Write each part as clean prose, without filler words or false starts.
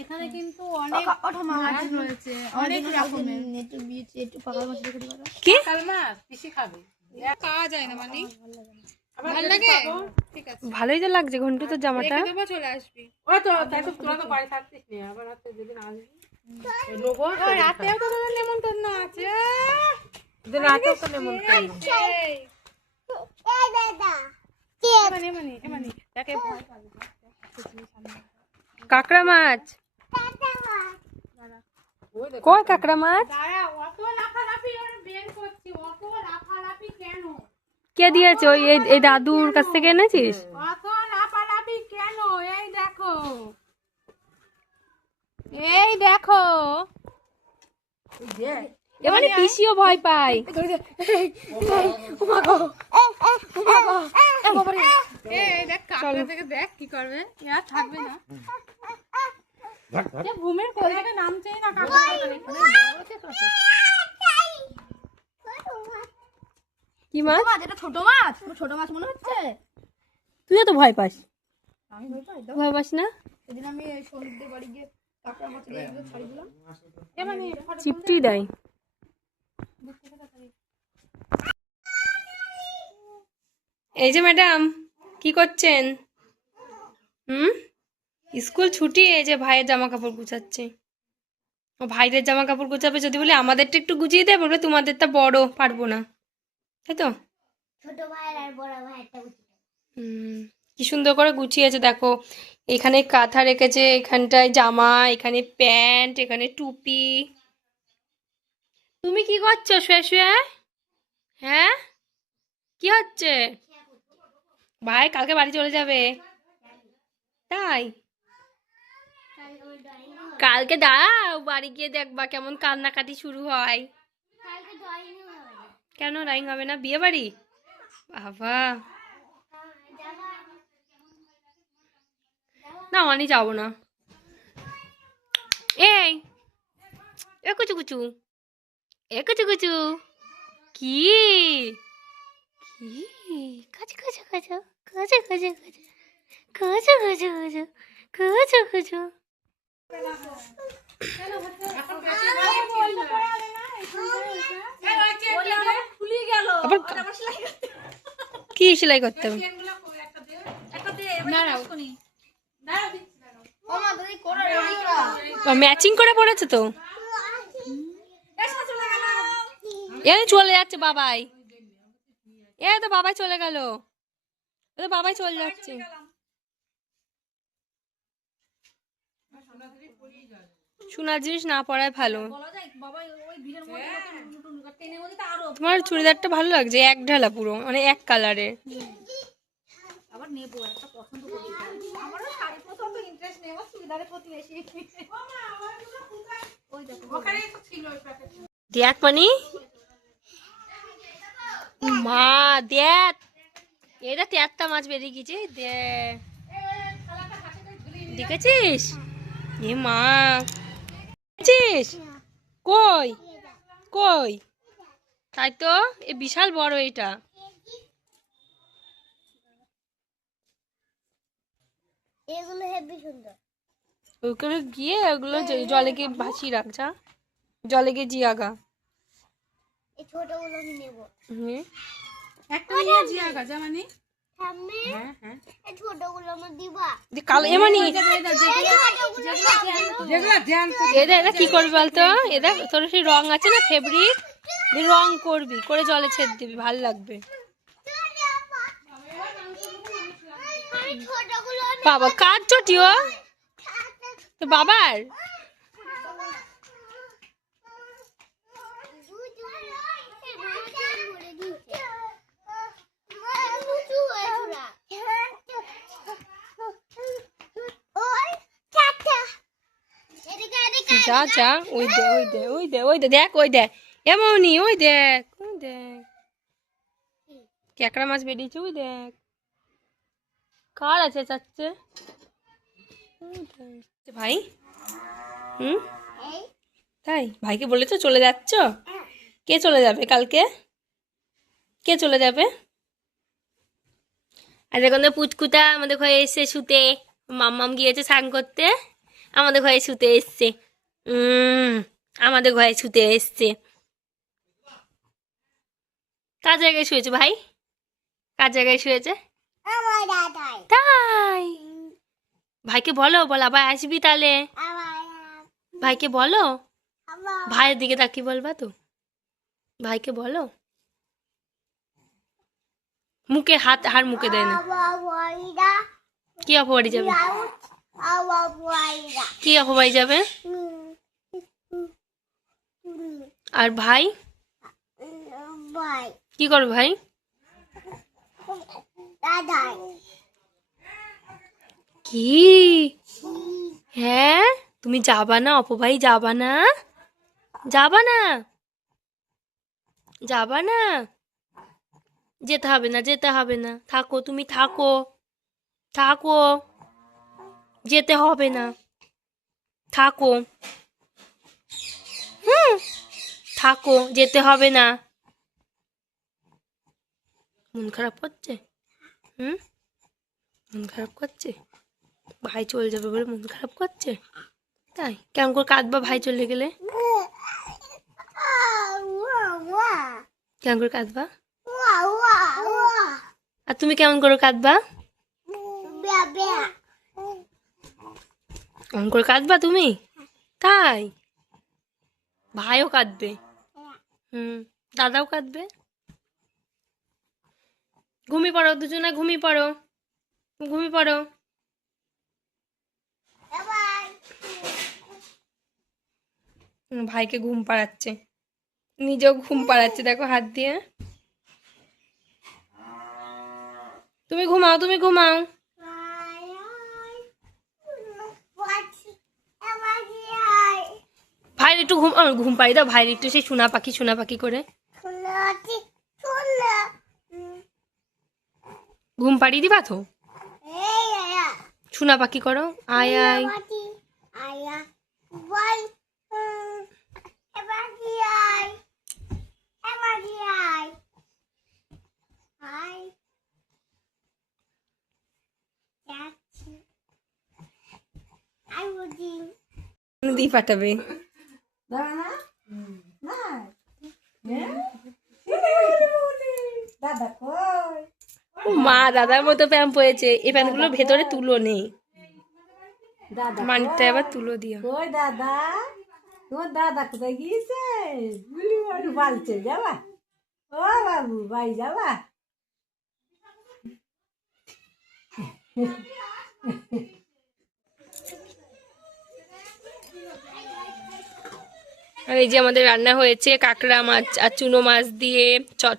এখানে কিন্তু অনেক মাছ রয়েছে, অনেক রকমের। একটু পাকাল মাছ রেখে দিবা। কি পাকাল মাছ বেশি খাবে, খাওয়া যায় না মানে। ভালো লাগে? ঠিক আছে, ভালোই তো লাগছে ঘন্টু তোর জামাটা। রেখে দেবো, চলে আসবি। ওই তো তাই তো তোরা তো বাড়ি থাকতিস না, আবার রাতে যেদিন আসবি নেবো। রাতেও তো তোদের নেমন্তন্ন আছে, রাতেও তো নেমন্তন্ন। কাঁকড়া মাছ কই? কাঁকড়া মাছ কে দিয়েছে? ওই এই দাদুর কাছ থেকে এনেছিস? অত লাফালাফি কেন? এই দেখো, এই দেখো। এবারে পিসিও ভয় পায়। দেখ কি করবে, আর থাকবে না। ঘুমের কোল থেকে নামছেই না। কি মাছ? এটা ছোট মাছ, ছোট মাছ মনে হচ্ছে। তুইও তো ভয় পাস। আমি ভয় পাই। ভয় পাস না? সেদিন আমি সন্দীপদের বাড়ি গিয়ে কাঁকড়া মাছ ছাড়ি দিলাম, চিপটি দেয়। এই যে ম্যাডাম, কি করছেন? স্কুল ছুটি, এই যে ভাইয়ের জামা কাপড় গুছাচ্ছে। ও ভাইদের জামা কাপড় গুছাবে, যদি বলি আমাদেরটা একটু গুছিয়ে দেয়, বলবে তোমাদেরটা বড়, পারবো না। তাই তো? ছোট ভাইয়ের আর বড় ভাইয়েরটা উচিত। কি সুন্দর করে গুছিয়েছে দেখো। এখানে কাঁথা রেখেছে, এখানটায় জামা, এখানে প্যান্ট, এখানে টুপি। তুমি কি করছো শুয়ে শুয়ে? হ্যাঁ, কি হচ্ছে? ভাই কালকে বাড়ি চলে যাবে। তাই? কালকে দাঁড়াও, বাড়ি গিয়ে দেখবা কেমন কান্নাকাটি শুরু হয়। কালকে ড্রয়িং হবে। কেন ড্রয়িং হবে না? বিয়ে বাড়ি? বাবা না, আমি যাবো না। এই এ কুচু কুচু, এ কুচু কুচু, কি কি কাচু কাচু কাচু কাচু কাচু কাচু কাচু কাচু কাচু কাচু কাচু। আবার কি সেলাই করতে হবে? ম্যাচিং করে পড়েছে তো। এ চলে যাচ্ছে বাবাই, এ তো বাবাই চলে গেল, তো বাবাই চলে যাচ্ছে। সোনার জিনিস না পড়ায় ভালো। তোমার চুড়িদারটা ভালো লাগছে, এক ঢালা পুরো, মানে এক কালারের। আবার নেবো একটা পছন্দ করতে, আমারও শাড়ি পছন্দ, ইন্টারেস্ট নেই আমার চুড়িদারের প্রতি বেশি। ওই দেখো ওখানেই তো ছিল ওই প্যাকেট। দেখ মানে মা, দেখ এটা তেরটা মাছ বেরিয়ে গেছে। দেখেছিস? এ মা, দেখেছিস? কই কই? তাই তো, এ বিশাল বড় এটা। এগুলো হেভি সুন্দর। ওইখানে গিয়ে ওগুলো জলে গিয়ে ভাসিয়ে রাখ, যা জলে গিয়ে জিয়াগা। এই ছোটগুলো আমি নেব। একটা নিয়ে জিয়া গাজা মানে সামনে এই ছোটগুলো আমার দিবা। কালো এমনি যেগুলো ধ্যান এদের এরা কি করবি বলতো? এদের তোর সেই রং আছে না, ফেব্রিক, রং করবি, করে জলে ছেদ দিবি, ভালো লাগবে। আমি ছোটগুলো বাবা কার চটিও তো বাবার। যা যা, ওই দে ওই দে ওই দে ওই দে, দেখ ওই দে এমনই, ওই দেখ ওই দেখ ক্যাকড়া মাছ বেরিয়েছে, ওই দেখ। কার আছে চাচ্ছে ভাই? তাই ভাইকে বলেছো চলে যাচ্ছ? কে চলে যাবে কালকে? কে চলে যাবে? আর দেখুন পুচকুটা আমাদের ঘরে এসে শুতে, মাম্মাম গিয়েছে স্নান করতে। আমাদের ঘরে শুতে এসছে। আমাদের ঘরে শুতে এসছে। কার জায়গায় শুয়েছে ভাই? কার জায়গায় শুয়েছে? আমার দাদাই তাই ভাইকে বলো, বল আবার আসবি তাহলে। আমার ভাইকে বলো, আমার ভাইয়ের দিকে তাকিয়ে বলবা তো। ভাইকে বলো, মুখে হাত আর মুখে দেয় না। আমার বইরা কি অপবাড়ি যাবে? আমার বইরা কি অপবাড়ি যাবে? আর ভাই ভাই কি করবে ভাই? দাদাই কি? হ্যাঁ তুমি যাবা না? অপভাই যাবা না? যাবা না? যাবা না? যেতে হবে না, যেতে হবে না, থাকো তুমি, থাকো থাকো, যেতে হবে না, থাকো। থাকো, যেতে হবে না। মন খারাপ করছে? মন খারাপ করছে? ভাই চলে যাবে বলে মন খারাপ করছে? তাই কেমন করে কাঁদবা ভাই চলে গেলে? কেমন করে কাঁদবা? আর তুমি কেমন করে কাঁদবা? কেমন করে কাঁদবা তুমি? তাই ভাইও কাঁদবে, দাদাও কাঁদবে। ঘুমিয়ে পড়ো দুজনে, ঘুমিয়ে পড়ো, ঘুমিয়ে পড়ো। ভাইকে ঘুম পাড়াচ্ছে, নিজেও ঘুম পাড়াচ্ছে, দেখো হাত দিয়ে। তুমি ঘুমাও, তুমি ঘুমাও। ভাইয়ের একটু ঘুম ঘুম পাড়ি দাও, ভাইয়ের একটু সেই সোনা পাখি করে ঘুম পাড়িয়ে দিবা তো। সোনা পাখি করো, আয় আয়। দিয়ে পাঠাবে। ও মা, দাদার মতো প্যান্ট পরেছে। এই প্যান্টগুলো ভেতরে তুলো নেই, মানিকটা এবার তুলো দিও। ওই দাদা, তোমার দাদা কোথায় গিয়েছে? বুলি বাড়ি বালছে, যাবা? ও বাবু বাড়ি যাবা? আর এই যে আমাদের রান্না হয়েছে কাঁকড়া মাছ আর চুনো মাছ দিয়ে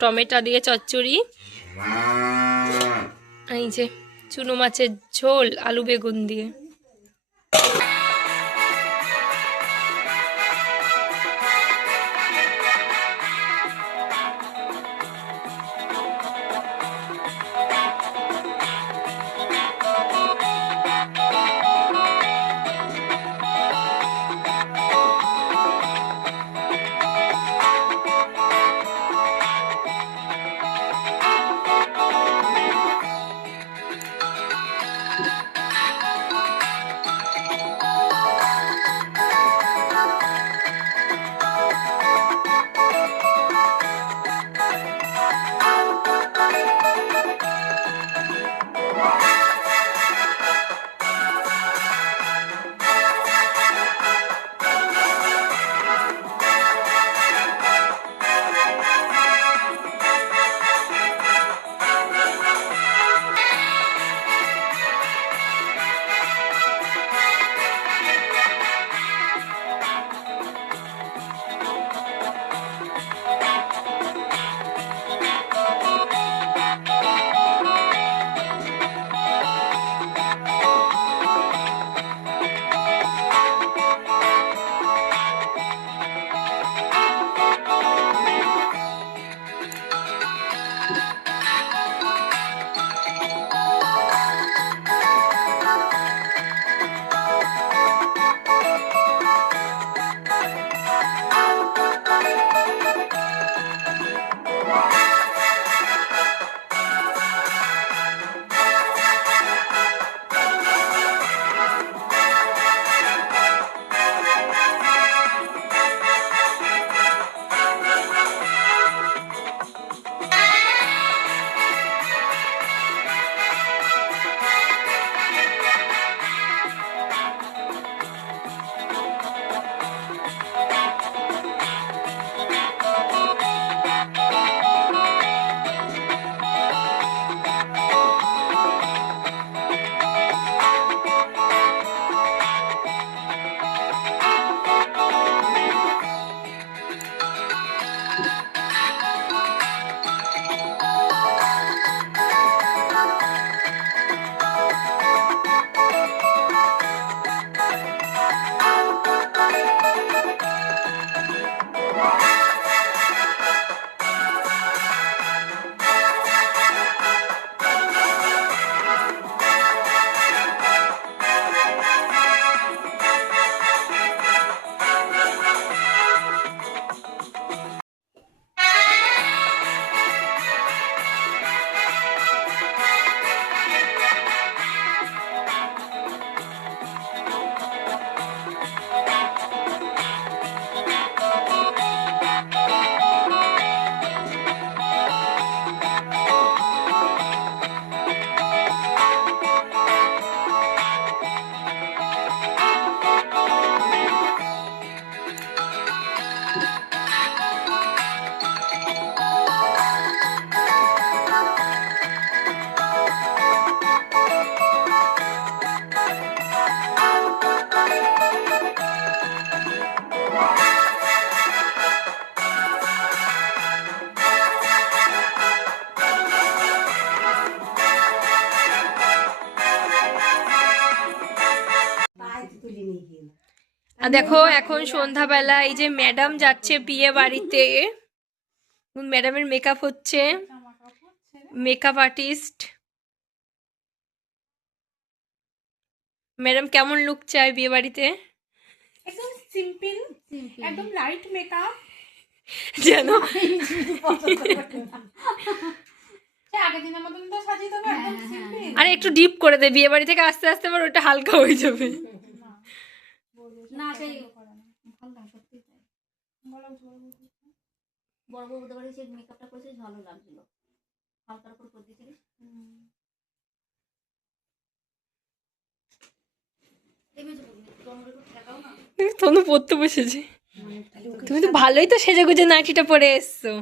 টমেটো দিয়ে চচ্চড়ি। এই যে চুনো মাছের ঝোল আলু বেগুন দিয়ে। আর দেখো এখন সন্ধ্যাবেলা এই যে ম্যাডাম যাচ্ছে বিয়ে বাড়িতে, ম্যাডামের মেকআপ হচ্ছে, মেকআপ আর্টিস্ট। ম্যাডাম কেমন লুক চাই বিয়ে বাড়িতে? একদম সিম্পল, একদম লাইট মেকআপ যেন আগের দিনের মতন তো সাজিয়ে দেবো, একদম সিম্পল। আরে একটু ডিপ করে দে, বিয়ে বাড়ি থেকে আস্তে আস্তে আবার ওটা হালকা হয়ে যাবে। না সেই ভালো লাগে সত্যি তাই। বড় বড় বলতে পারি যে মেকআপটা করেছিস ভালো লাগছিল, হালকার উপর করে দিয়েছিলিস। তনু পড়তে বসেছে। তুমি তো ভালোই তো সেজে গুজে নাইটিটা পরে এসছো,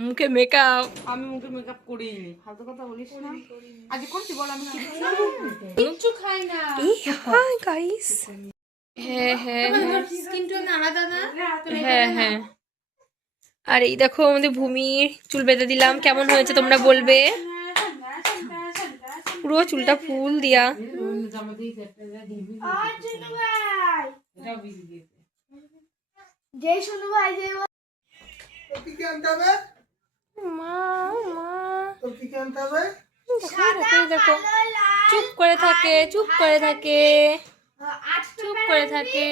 মুখে মেকআপ। আমি মুখে মেকআপ করিনি, ফালতু কথা বলিস না। আজ করছি বল, আমি কিচ্ছু খাই না। হাই গাইস, হ্যাঁ হ্যাঁ স্কিন টোন আলাদা না? হ্যাঁ হ্যাঁ। আর এই দেখো আমাদের ভূমির চুল বেঁধে দিলাম, কেমন হয়েছে তোমরা বলবে। পুরো চুলটা ফুল দিয়া। জয় সোনু ভাই, জয় মা মা সাদা দেখো কালো লাল চুপ করে থাকে, চুপ করে থাকে, চুপ করে থাকে।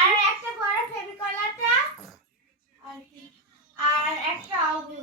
আর একটা বড় ফেভিকলাটা আর একটা অগু।